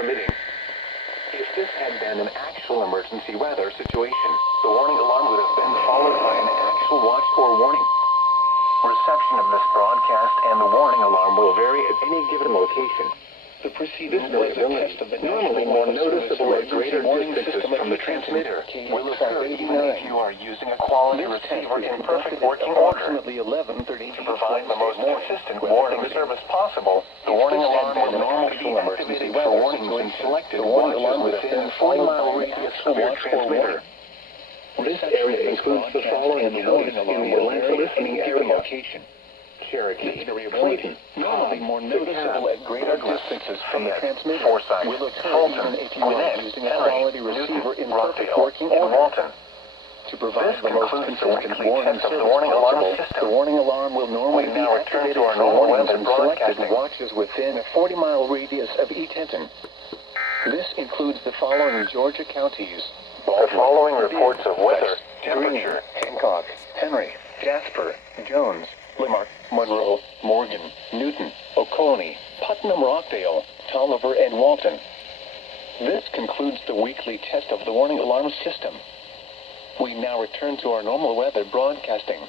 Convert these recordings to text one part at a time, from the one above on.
permitting. If this had been an actual emergency weather situation, the warning alarm would have been followed by an actual watch or warning. Reception of this broadcast and the warning alarm will vary at any given location. The preceding was a test of the normally more noticeable at greater distances from the transmitter, will occur even if you are using a quality receiver in perfect working order. To provide the most consistent warning service possible, the warning alarm will normally be activated for warnings in selected watches within a 40-mile radius of your transmitter. This area includes the following counties in the Atlanta listening area: Cherokee, Clayton, normally more noticeable at greater distances from the transmitter, will occur even if you are using a quality receiver in perfect working order. To provide the most consistent warning service possible, the warning alarm will normally be activated for warnings in selected watches within a 40-mile radius of E-Tenton. This includes the following Georgia counties: The following reports of weather, Greene, Hancock, Henry, Jasper, Jones, Limerick, Monroe, Morgan, Newton, Oconee, Putnam Rockdale, Tolliver, and Walton. This concludes the weekly test of the warning alarm system. We now return to our normal weather broadcasting.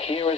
Here is